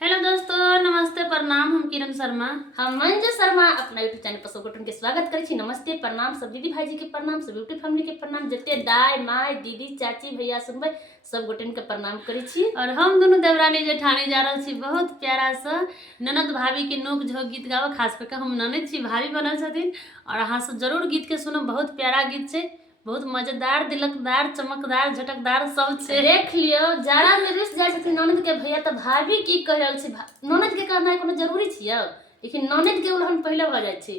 Hello दोस्तों, नमस्ते प्रणाम। हम किरण शर्मा, हम मंजू शर्मा अपना यूट्यूब चैनल पर सबगोटन के स्वागत करै छी। नमस्ते प्रणाम सब दीदी भाईजी के प्रणाम, सब यूट्यूब फैमिली के प्रणाम, जते दाई माय दीदी चाची भैया सुनबे सब गोटन के प्रणाम करै छी। और हम दोनों देवरानी जेठानी जा रहल छी बहुत प्यारा सा ननद भाभी के नोक झोंक गीत गावे। खास करके हम ननद छी, भाभी बनल छथिन और अहाँ सब जरूर गीत के सुनब। बहुत प्यारा गीत छै, बहुत मजेदार, दिलकदार, चमकदार, झटकदार सब छै। देख लियो जाड़ा में रुस जाय छथिन ननद के भैया त भाभी की कह रहल छी। ननद के कहना कोनो जरूरी छियै, लेकिन ननद के उल्हन पहले भ जाय छै।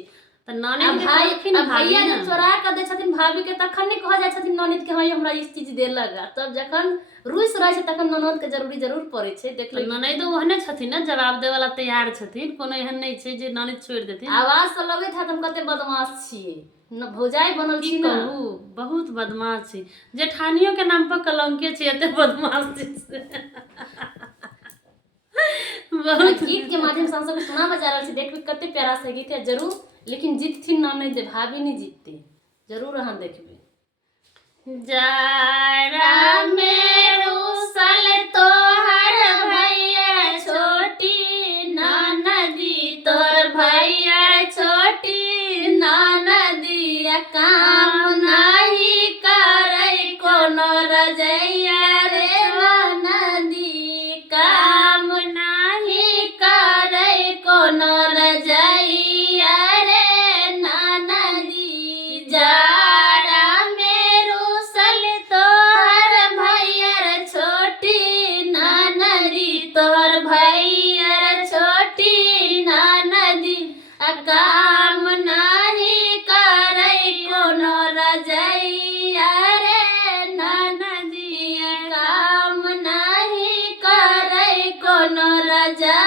त ननद के भाई कहलखिन भैया भाभी जे चोरा के दे छथिन भाभी के, तखन नहीं कह जाय छथिन ननद के हां हमरा ई चीज देलक। तब जखन रुस रहे छै तखन ननद के जरूर पड़े छै। देख लो ननद ओहने छथिन ना, जवाब दे वाला तैयार छथिन। कोनो एहन नहीं छै जे ननद छोड़ देथिन। आवाज से लगैत है हम कते बदमाश छियै न, भौजाई बनल छी ना। बहुत बदमाश छी, जेठानियों के नाम पर कलंके छी, एते बदमाश छी। बहुत गीत के माध्यम से हम सब सुनावा जा रहल छी। देखबे कते प्यारा से गीत है। जरूर लेकिन जीतथिन ना, नहीं दे भाभी नहीं जीतते, जरूर अहाँ देखबे। जाड़ा में रुसल तोहर भैया छोटी ननदी, तोर भैया छोटी ननदी काम नहीं करे कोनो रजैया रे ननदी, काम नहीं करे कोनो रजैया रे ननदी। जाड़ा में रुसल तोहर भैया छोटी ननदी, तोहर भैया छोटी ननदी काम नहीं करे कोनो रजैया रे ननदी, काम नहीं करे कोनो रजैया